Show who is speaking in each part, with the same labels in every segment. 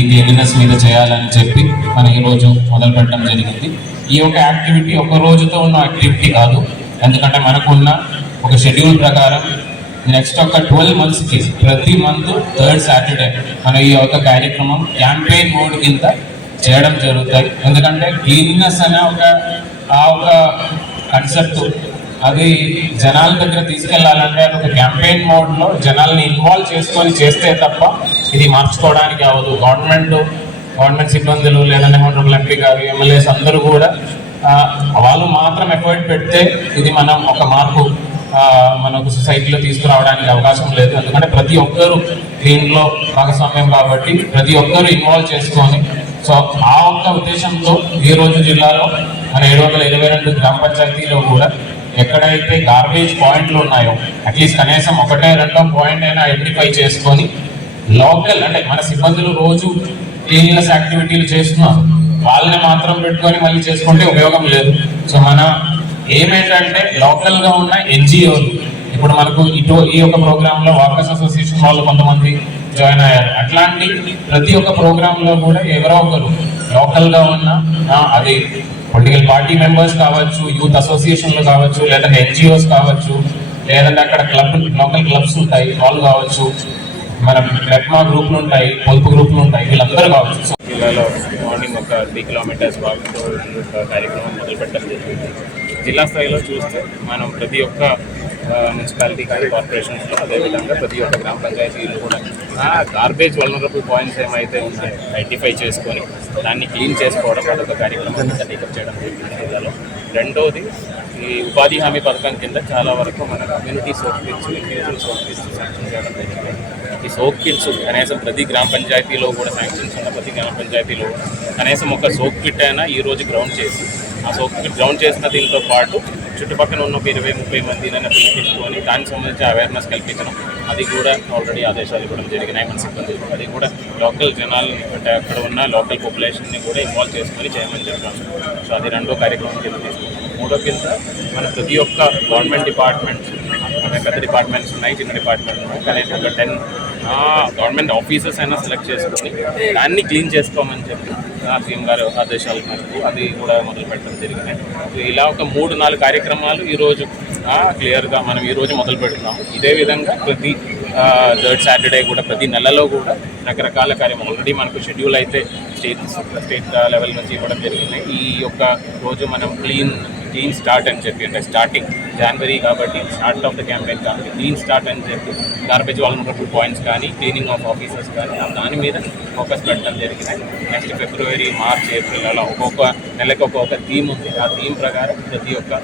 Speaker 1: ఈ క్లీనినెస్ మీద చేయాలని చెప్పి మనం ఈరోజు మొదలు పెట్టడం జరిగింది ఈ యొక్క యాక్టివిటీ ఒక రోజుతో ఉన్న యాక్టివిటీ కాదు ఎందుకంటే మనకున్న ఒక షెడ్యూల్ ప్రకారం నెక్స్ట్ ఒక ట్వెల్వ్ మంత్స్కి ప్రతి మంత్ థర్డ్ సాటర్డే మనం ఈ యొక్క కార్యక్రమం క్యాంపెయిన్ మోడ్ కింద చేయడం జరుగుతుంది ఎందుకంటే క్లీన్నెస్ అనే ఒక ఆ ఒక కన్సెప్ట్ అది జనాల దగ్గర తీసుకెళ్లాలంటే ఒక క్యాంపెయిన్ మోడ్లో జనాల్ని ఇన్వాల్వ్ చేసుకొని చేస్తే తప్ప ఇది మార్చుకోవడానికి అవ్వదు గవర్నమెంట్ గవర్నమెంట్ సిబ్బందులు లేదంటే హోటల్ ఎంపీ గారు ఎమ్మెల్యేస్ అందరూ కూడా వాళ్ళు మాత్రం ఎఫర్ట్ పెడితే ఇది మనం ఒక మార్పు మనకు సొసైటీలో తీసుకురావడానికి అవకాశం లేదు ఎందుకంటే ప్రతి ఒక్కరూ దీనిలో భాగస్వామ్యం కాబట్టి ప్రతి ఒక్కరూ ఇన్వాల్వ్ చేసుకొని సో ఆ ఒక్క ఉద్దేశంతో ఈరోజు జిల్లాలో మన ఏడు వందల ఇరవై రెండు గ్రామ పంచాయతీలో కూడా ఎక్కడైతే గార్బేజ్ పాయింట్లు ఉన్నాయో అట్లీస్ట్ కనీసం ఒకటే రెండో పాయింట్ అయినా ఐడెంటిఫై చేసుకొని లోకల్ అంటే మన సిబ్బందులు రోజు క్లీన్లెస్ యాక్టివిటీలు చేస్తున్నారు వాళ్ళని మాత్రం పెట్టుకొని మళ్ళీ చేసుకుంటే ఉపయోగం లేదు సో మన ఏమేంటంటే లోకల్గా ఉన్న ఎన్జిఓలు ఇప్పుడు మనకు ఇటు ఈ యొక్క ప్రోగ్రాంలో వాకర్స్ అసోసియేషన్ వాళ్ళు కొంతమంది జాయిన్ అయ్యారు అట్లాంటి ప్రతి ఒక్క ప్రోగ్రాంలో కూడా ఎవరో ఒకరు లోకల్గా ఉన్న అది పొలిటికల్ పార్టీ మెంబర్స్ కావచ్చు యూత్ అసోసియేషన్లు కావచ్చు లేదంటే ఎన్జిఓస్ కావచ్చు లేదంటే అక్కడ క్లబ్ లోకల్ క్లబ్స్ ఉంటాయి వాళ్ళు కావచ్చు మన రెప్మా గ్రూప్లు ఉంటాయి పొదుపు గ్రూప్లు ఉంటాయి వీళ్ళందరూ కావచ్చు
Speaker 2: జిల్లాలో మార్నింగ్ ఒక త్రీ కిలోమీటర్స్ వాకింగ్ కార్యక్రమం మొదలుపెట్టడం జరిగింది జిల్లా స్థాయిలో చూస్తే మనం ప్రతి ఒక్క మున్సిపాలిటీ కానీ కార్పొరేషన్స్లో అదేవిధంగా ప్రతి ఒక్క గ్రామ పంచాయతీలు కూడా గార్బేజ్ వలనరబుల్ పాయింట్స్ ఏమైతే ఉన్నాయో ఐడెంటిఫై చేసుకొని దాన్ని క్లీన్ చేసుకోవడం అదొక కార్యక్రమం టేకప్ చేయడం జరిగింది జిల్లాలో రెండోది ఈ ఉపాధి హామీ పథకం కింద చాలా వరకు మన కమ్యూనిటీ సోర్స్ ఇచ్చి ఇండివిజువల్ సోర్స్ ఇచ్చి శాంక్షన్ చేయడం జరిగింది ఈ సోక్ కిట్స్ కనీసం ప్రతి గ్రామ పంచాయతీలో కూడా శాంక్షన్స్ ఉన్న ప్రతి గ్రామ పంచాయతీలో కనీసం ఒక సోక్ కిట్ అయినా ఈరోజు గ్రౌండ్ చేసి ఆ సోక్ కిట్ గ్రౌండ్ చేసిన దీంతో పాటు చుట్టుపక్కల ఉన్న ఒక ఇరవై ముప్పై మందినైనా పిలిపించుకొని దానికి సంబంధించి అవేర్నెస్ కల్పించడం అది కూడా ఆల్రెడీ ఆదేశాలు ఇవ్వడం జరిగినాయి మన సిబ్బంది అది కూడా లోకల్ జనాలని అంటే అక్కడ ఉన్న లోకల్ పాపులేషన్ని కూడా ఇన్వాల్వ్ చేసుకొని చేయమని చెప్పాం సో అది రెండో కార్యక్రమం కింద తీసుకున్నాం మూడో కింద మన ప్రతి ఒక్క గవర్నమెంట్ డిపార్ట్మెంట్స్ పెద్ద డిపార్ట్మెంట్స్ ఉన్నాయి చిన్న డిపార్ట్మెంట్స్ ఉన్నాయి కనీసం ఒక టెన్ గవర్నమెంట్ ఆఫీసెస్ అయినా సెలెక్ట్ చేసుకొని దాన్ని క్లీన్ చేసుకోమని చెప్పి నా సీఎం గారు ఆదేశాలు మేరకు అది కూడా మొదలు పెట్టడం జరిగింది ఇలా ఒక మూడు నాలుగు కార్యక్రమాలు ఈరోజు క్లియర్గా మనం ఈరోజు మొదలు పెడుతున్నాము ఇదే విధంగా ప్రతి థర్డ్ సాటర్డే కూడా ప్రతి నెలలో కూడా రకరకాల కార్యం ఆల్రెడీ మనకు షెడ్యూల్ అయితే స్టేట్ స్టేట్ లెవెల్ నుంచి ఇవ్వడం జరిగింది ఈ యొక్క రోజు మనం క్లీన్ క్లీన్ స్టార్ట్ అని చెప్పి అంటే స్టార్టింగ్ జనవరి కాబట్టి స్టార్ట్ ఆఫ్ ద క్యాంపెయిన్ కాబట్టి క్లీన్ స్టార్ట్ అని చెప్పి గార్బేజ్ ఉన్నప్పుడు పాయింట్స్ కానీ క్లీనింగ్ ఆఫ్ ఆఫీసర్స్ కానీ దాని మీద ఫోకస్ పెట్టడం జరిగినాయి నెక్స్ట్ ఫిబ్రవరి మార్చ్ ఏప్రిల్ అలా ఒక్కొక్క నెలకు ఒక్కొక్క థీమ్ ఉంది ఆ థీమ్ ప్రకారం ప్రతి ఒక్క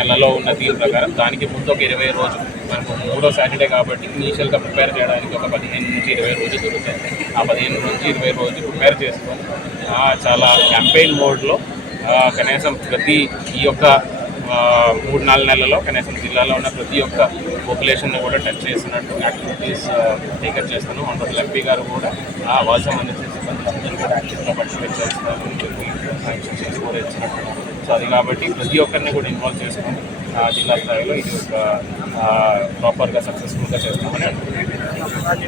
Speaker 2: నెలలో ఉన్న థీమ్ ప్రకారం దానికి ముందు ఒక ఇరవై రోజులు మనకు మూడో సాటర్డే కాబట్టి ఇనీషియల్గా ప్రిపేర్ చేయడానికి ఒక పదిహేను నుంచి ఇరవై రోజులు దొరుకుతాయి ఆ పదిహేను నుంచి ఇరవై రోజులు ప్రిపేర్ చేసుకొని చాలా క్యాంపెయిన్ మోడ్లో కనీసం ప్రతి ఈ యొక్క మూడు నాలుగు నెలల్లో కనీసం జిల్లాలో ఉన్న ప్రతి ఒక్క పాపులేషన్ని కూడా టచ్ చేస్తున్నట్టు యాక్టివిటీస్ టేకప్ చేస్తాను ఆనరబుల్ ఎంపీ గారు కూడా ఆ వాళ్ళ సంబంధించిన సిబ్బంది కూడా యాక్టివ్గా సో అది కాబట్టి ప్రతి ఒక్కరిని కూడా ఇన్వాల్వ్ ఆ జిల్లా స్థాయిలో ఇది ఒక ప్రాపర్గా సక్సెస్ఫుల్గా చేస్తామని అనుకుంటున్నాను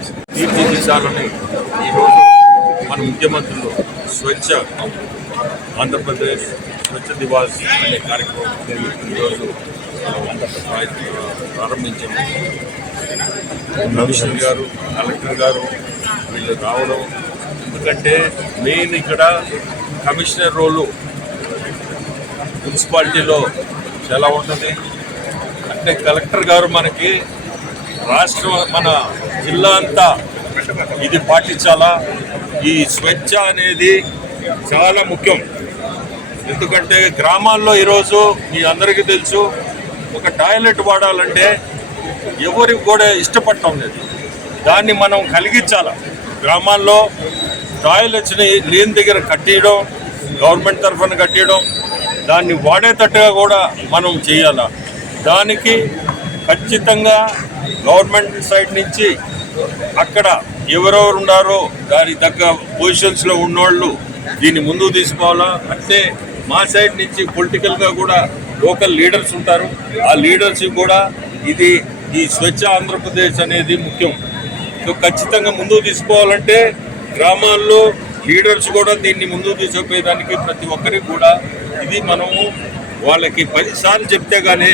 Speaker 3: జిల్లాలోనే ఈరోజు మన ముఖ్యమంత్రులు స్వచ్ఛ ఆంధ్రప్రదేశ్ స్వచ్ఛ దివాస్ అనే కార్యక్రమం ఈరోజు ప్రారంభించాము కమిషనర్ గారు కలెక్టర్ గారు వీళ్ళు రావడం ఎందుకంటే మెయిన్ ఇక్కడ కమిషనర్ రోలు మున్సిపాలిటీలో చాలా ఉంటుంది అంటే కలెక్టర్ గారు మనకి రాష్ట్రం మన జిల్లా అంతా ఇది పాటించాలా ఈ స్వేచ్ఛ అనేది చాలా ముఖ్యం ఎందుకంటే గ్రామాల్లో ఈరోజు మీ అందరికీ తెలుసు ఒక టాయిలెట్ వాడాలంటే ఎవరికి కూడా ఇష్టపడటం లేదు దాన్ని మనం కలిగించాల గ్రామాల్లో టాయిలెట్స్ని లేని దగ్గర కట్టేయడం గవర్నమెంట్ తరఫున కట్టేయడం దాన్ని వాడేటట్టుగా కూడా మనం చేయాల దానికి ఖచ్చితంగా గవర్నమెంట్ సైడ్ నుంచి అక్కడ ఎవరెవరు ఉన్నారో దాని తగ్గ పొజిషన్స్లో ఉన్నవాళ్ళు దీన్ని ముందుకు తీసుకోవాలా అంటే మా సైడ్ నుంచి పొలిటికల్గా కూడా లోకల్ లీడర్స్ ఉంటారు ఆ లీడర్స్ కూడా ఇది ఈ స్వచ్ఛ ఆంధ్రప్రదేశ్ అనేది ముఖ్యం సో ఖచ్చితంగా ముందుకు తీసుకోవాలంటే గ్రామాల్లో లీడర్స్ కూడా దీన్ని ముందుకు తీసుకుపోయేదానికి ప్రతి ఒక్కరికి కూడా ఇది మనము వాళ్ళకి పదిసార్లు చెప్తే కానీ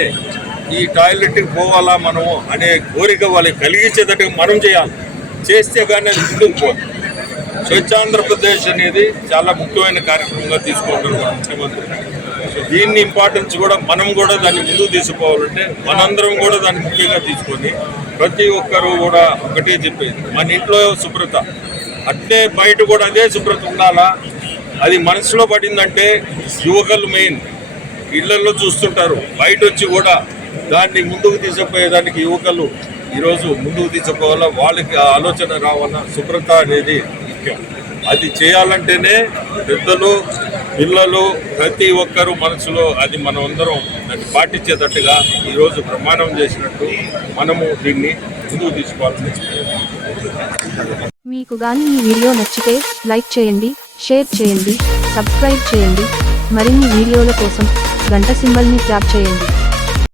Speaker 3: ఈ టాయిలెట్కి పోవాలా మనము అనే కోరిక వాళ్ళకి కలిగించేటట్టు మనం చేయాలి చేస్తే కానీ అది ముందుకు పోదు స్వచ్ఛాంధ్రప్రదేశ్ అనేది చాలా ముఖ్యమైన కార్యక్రమంగా తీసుకుంటారు ముఖ్యమంత్రి దీన్ని ఇంపార్టెన్స్ కూడా మనం కూడా దాన్ని ముందుకు తీసుకోవాలంటే మనందరం కూడా దాన్ని ముఖ్యంగా తీసుకొని ప్రతి ఒక్కరు కూడా ఒకటే చెప్పేది మన ఇంట్లో శుభ్రత అట్లే బయట కూడా అదే శుభ్రత ఉండాలా అది మనసులో పడిందంటే యువకులు మెయిన్ ఇళ్లలో చూస్తుంటారు బయట వచ్చి కూడా దాన్ని ముందుకు తీసుకుపోయేదానికి యువకులు ఈరోజు ముందుకు తీసుకోవాలా వాళ్ళకి ఆలోచన రావాలా శుభ్రత అనేది ముఖ్యం అది చేయాలంటేనే పెద్దలు పిల్లలు ప్రతి ఒక్కరు మనసులో అది మనం అందరం పాటించేటట్టుగా ఈరోజు ప్రమాణం చేసినట్టు మనము దీన్ని ముందుకు తీసుకోవాలని
Speaker 4: మీకు గాని ఈ వీడియో నచ్చితే లైక్ చేయండి షేర్ చేయండి సబ్స్క్రైబ్ చేయండి మరిన్ని వీడియోల కోసం గంట సింబల్ని ట్యాప్ చేయండి